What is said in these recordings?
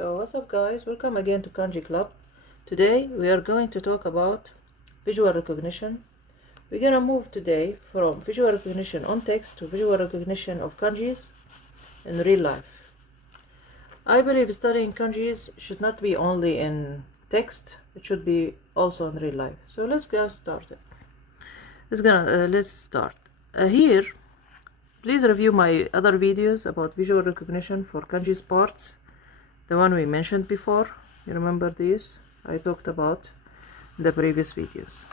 So what's up guys, welcome again to Kanji Club. Today we are going to talk about visual recognition. We're gonna move today from visual recognition on text to visual recognition of kanjis in real life. I believe studying kanjis should not be only in text, it should be also in real life. So let's get started. Let's start. Here, please review my other videos about visual recognition for kanji's parts. The one we mentioned before, you remember these? I talked about in the previous videos.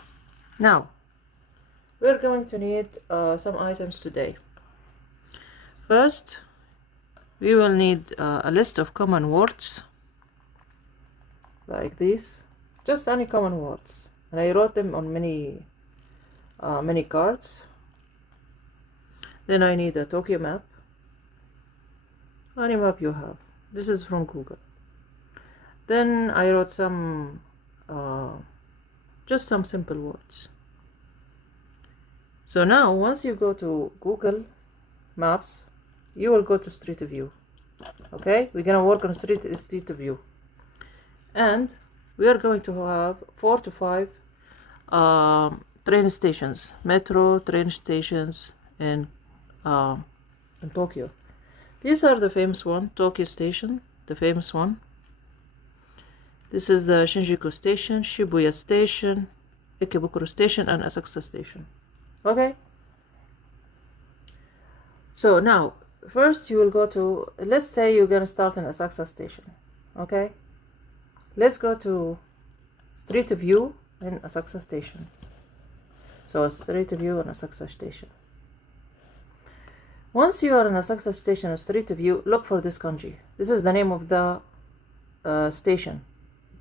Now, we're going to need some items today. First, we will need a list of common words, like this, just any common words. And I wrote them on many cards. Then I need a Tokyo map, any map you have. This is from Google. Then I wrote some just some simple words. So now once you go to Google Maps, you will go to Street View. Okay, we're gonna work on Street View, and we are going to have 4 to 5 train stations, metro train stations in Tokyo. These are the famous one, Tokyo Station, the famous one. This is the Shinjuku Station, Shibuya Station, Ikebukuro Station, and Asakusa Station. Okay? So now, first you will go to, let's say you're gonna start in Asakusa Station. Okay? Let's go to Street View in Asakusa Station. So Street View and Asakusa Station. Once you are in Asakusa Station or Street View, look for this kanji. This is the name of the station.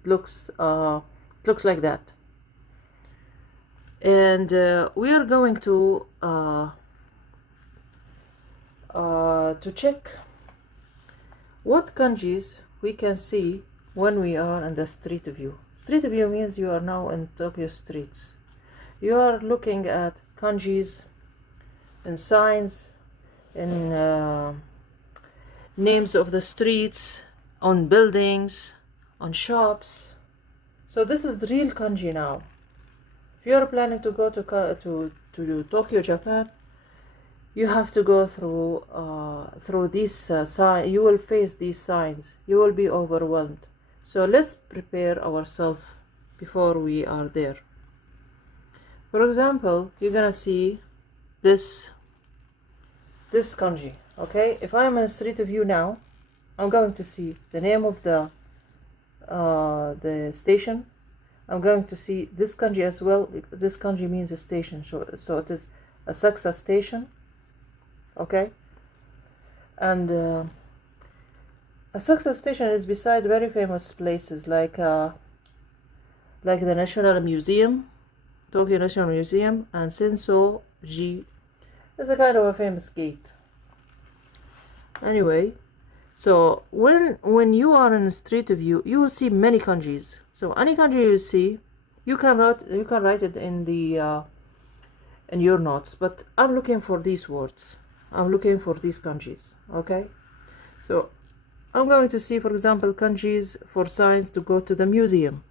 It looks like that. And we are going to check what kanjis we can see when we are in the Street View. Street View means you are now in Tokyo streets. You are looking at kanjis and signs, in names of the streets, on buildings, on shops. So this is the real kanji now. If you are planning to go to Tokyo, Japan, you have to go through these signs. You will face these signs. You will be overwhelmed. So let's prepare ourselves before we are there. For example, you're gonna see this kanji. Okay, if I'm in Street View now, I'm going to see the name of the station. I'm going to see this kanji as well. This kanji means a station, so it is Asakusa Station. Okay, and Asakusa Station is beside very famous places like the National Museum, Tokyo National Museum, and Senso-ji. It's a kind of a famous gate. Anyway, so when you are in a Street View, you will see many kanjis. So any kanji you see, you can write it in the in your notes. But I'm looking for these words. I'm looking for these kanjis. Okay, so I'm going to see, for example, kanjis for signs to go to the museum.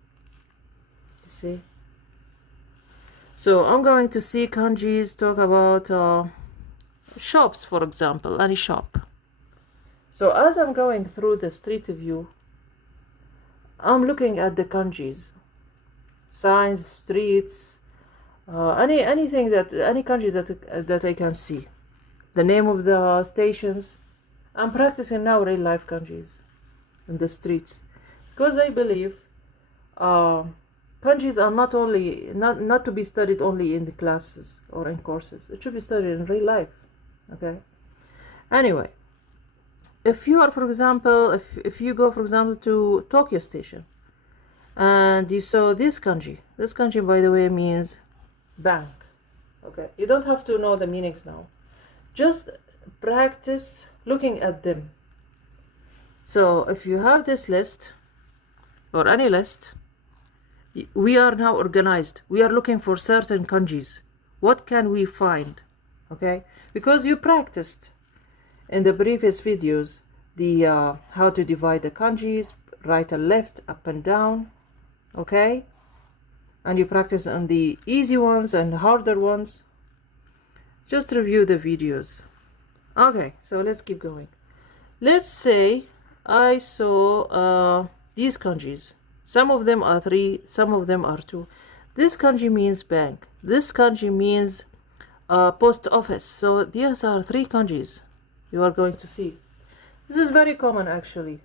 You see. So I'm going to see kanjis talk about shops, for example, any shop. So as I'm going through the Street View, I'm looking at the kanjis, signs, streets, any kanji that I can see, the name of the stations. I'm practicing now real life kanjis in the streets, because I believe kanjis are not to be studied only in the classes or in courses. It should be studied in real life. Okay. Anyway, if you are, for example, if you go, for example, to Tokyo Station, and you saw this kanji. This kanji, by the way, means bank. Okay. You don't have to know the meanings now. Just practice looking at them. So if you have this list or any list, we are now organized. We are looking for certain kanjis. What can we find? Okay, because you practiced in the previous videos the how to divide the kanjis, right and left, up and down, okay? And you practice on the easy ones and harder ones. Just review the videos. Okay, so let's keep going. Let's say I saw these kanjis. Some of them are 3, some of them are 2. This kanji means bank. This kanji means post office. So these are 3 kanjis you are going to see. This is very common, actually.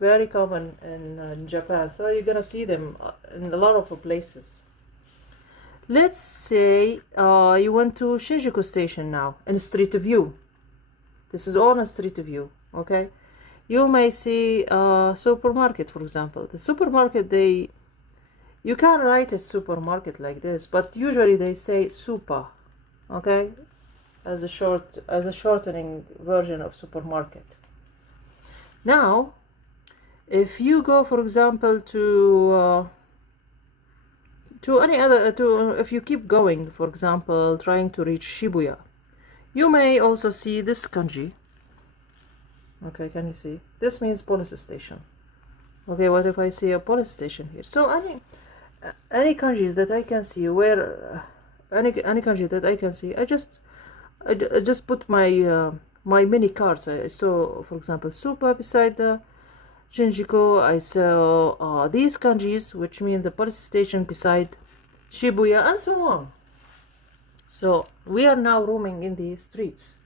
Very common in Japan. So you're gonna see them in a lot of places. Let's say you went to Shinjuku Station now in Street View. This is all in Street View, okay? You may see a supermarket, for example. The supermarket, you can't write a supermarket like this, but usually they say super, okay? As a shortening version of supermarket. Now, if you go, for example, if you keep going, for example, trying to reach Shibuya, you may also see this kanji. Okay, can you see? This means police station. Okay, what if I see a police station here? So any kanjis that I can see, any kanji that I can see, I just put my my mini cards. I saw, for example, Supa beside the Shinjuku. I saw these kanjis, which mean the police station beside Shibuya, and so on. So we are now roaming in these streets.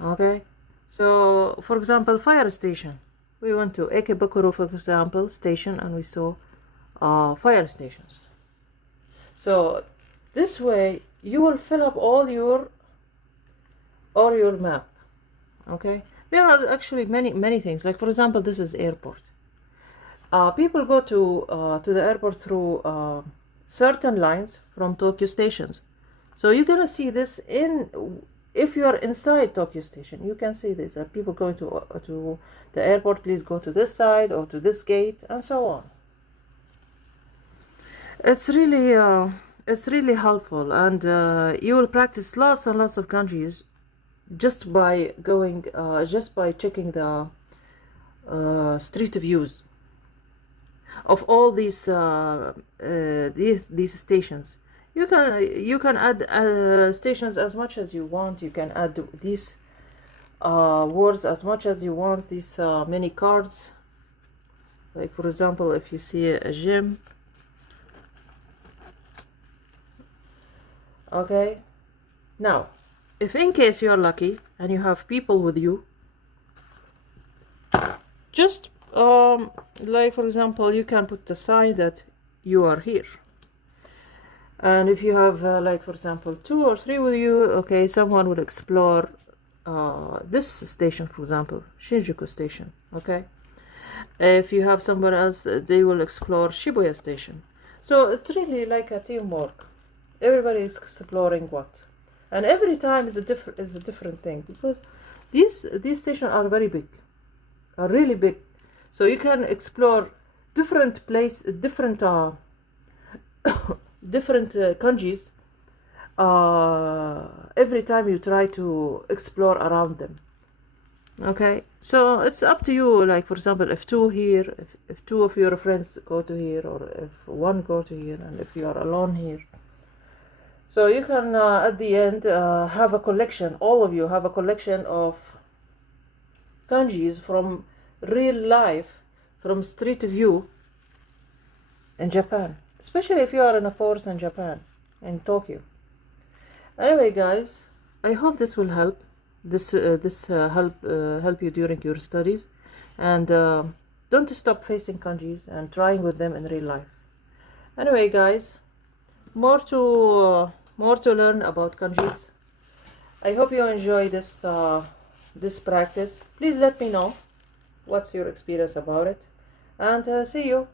Okay, so for example, fire station. We went to Ekebukuro, for example, station, and we saw fire stations. So this way you will fill up all your map. Okay, there are actually many things. Like, for example, this is airport. People go to the airport through certain lines from Tokyo stations. So you're gonna see this if you are inside Tokyo Station, you can see this. People going to the airport, please go to this side or to this gate, and so on. It's really helpful, and you will practice lots and lots of kanjis just by checking the street views of all these stations. You can add stations as much as you want. You can add these words as much as you want. These mini cards, like for example, if you see a gym, okay. Now, if in case you are lucky and you have people with you, just like for example, you can put the sign that you are here. And if you have, like, for example, 2 or 3 with you, okay, someone will explore this station, for example, Shinjuku Station, okay? If you have somewhere else, they will explore Shibuya Station. So it's really like a teamwork. Everybody is exploring what. And every time is a different thing, because these stations are very big, are really big. So you can explore different kanjis every time you try to explore around them. Okay, so it's up to you. Like, for example, if 2 here, if 2 of your friends go to here, or if 1 go to here, and if you are alone here, so you can at the end have a collection. All of you have a collection of kanjis from real life, from street view in Japan, especially if you are in a course in Japan, in Tokyo. Anyway, guys, I hope this will help. Help you during your studies, and don't stop facing kanjis and trying with them in real life. Anyway, guys, more to learn about kanjis. I hope you enjoy this practice. Please let me know what's your experience about it, and see you.